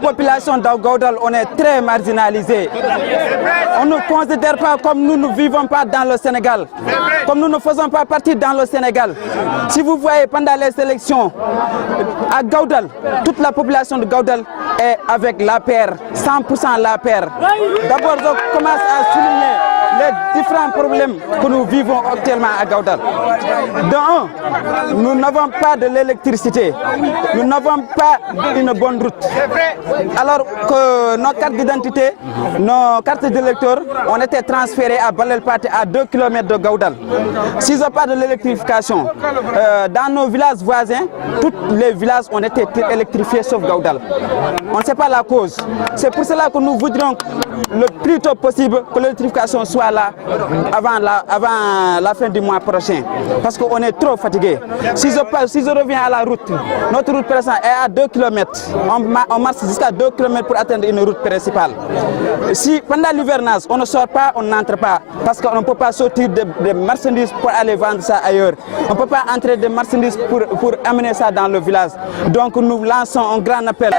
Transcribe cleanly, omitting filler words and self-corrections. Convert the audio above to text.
La population d'Gaoudal, on est très marginalisée. On ne nous considère pas comme nous ne vivons pas dans le Sénégal, comme nous ne faisons pas partie dans le Sénégal. Si vous voyez pendant les élections à Gaoudal, toute la population de Gaoudal est avec l'APR, 100% l'APR. D'abord, je commence à souligner les différents problèmes que nous vivons actuellement à Gaoudal. De un, nous n'avons pas de l'électricité, nous n'avons pas une bonne route. Alors que nos cartes d'identité, nos cartes d'électeurs ont été transférées à Balel Pathé à 2 km de Gaoudal. Si je parle de l'électrification, dans nos villages voisins, tous les villages ont été électrifiés sauf Gaoudal. On ne sait pas la cause. C'est pour cela que nous voudrions le plus tôt possible que l'électrification soit là avant la fin du mois prochain. Parce qu'on est trop fatigué. Si je reviens à la route, notre route principale est à 2 km. On marche jusqu'à 2 km pour atteindre une route principale. Si pendant l'hivernage, on ne sort pas, on n'entre pas. Parce qu'on ne peut pas sortir des marchandises pour aller vendre ça ailleurs. On ne peut pas entrer des marchandises pour amener ça dans le village. Donc nous lançons un grand appel.